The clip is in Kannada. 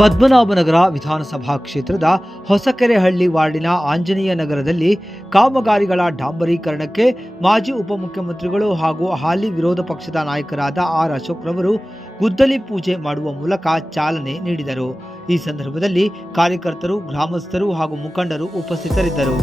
ಪದ್ಮನಾಭನಗರ ವಿಧಾನಸಭಾ ಕ್ಷೇತ್ರದ ಹೊಸಕೆರೆಹಳ್ಳಿ ವಾರ್ಡಿನ ಆಂಜನೇಯ ನಗರದಲ್ಲಿ ಕಾಮಗಾರಿಗಳ ಡಾಂಬರೀಕರಣಕ್ಕೆ ಮಾಜಿ ಉಪಮುಖ್ಯಮಂತ್ರಿಗಳು ಹಾಗೂ ಹಾಲಿ ವಿರೋಧ ಪಕ್ಷದ ನಾಯಕರಾದ ಆರ್ ಅಶೋಕ್ ರವರು ಗುದ್ದಲಿ ಪೂಜೆ ಮಾಡುವ ಮೂಲಕ ಚಾಲನೆ ನೀಡಿದರು. ಈ ಸಂದರ್ಭದಲ್ಲಿ ಕಾರ್ಯಕರ್ತರು, ಗ್ರಾಮಸ್ಥರು ಹಾಗೂ ಮುಖಂಡರು ಉಪಸ್ಥಿತರಿದ್ದರು.